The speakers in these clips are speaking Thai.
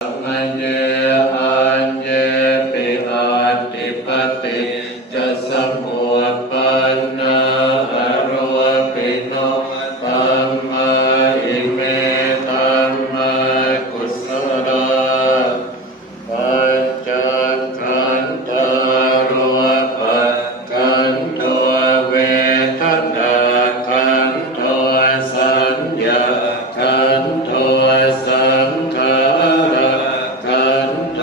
มันเยอันเยปิอาติปติจะสมุปปันนาอโรปิโนธัมมาอิเมธัมมากุศลาปัจจขันธารูปัจขันโทเวทนาขันโทสัญญาขันโทสังขารขันโท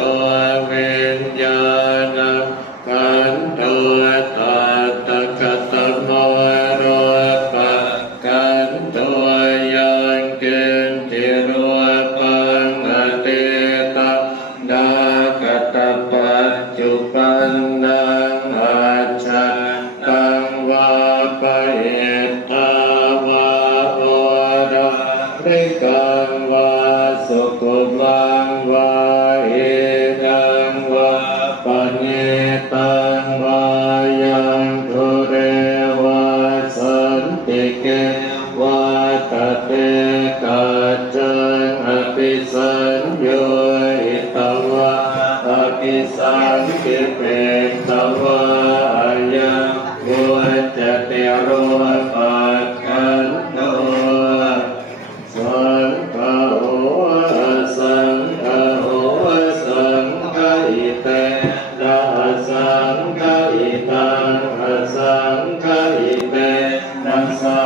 วิญญาณขันโทตัตตะกตโมโรปะขันโทยังกินติรูปังอติตะดากตปัจจุปันนังอาชันตังวาปะเหตตาวาโอระริกังวาสุขุมังวาเอกังวาปะเนตังวายังทุเรวาสันติเกวาตเตกัจจังอภิสัญโยหิตวะอภิสังคิเป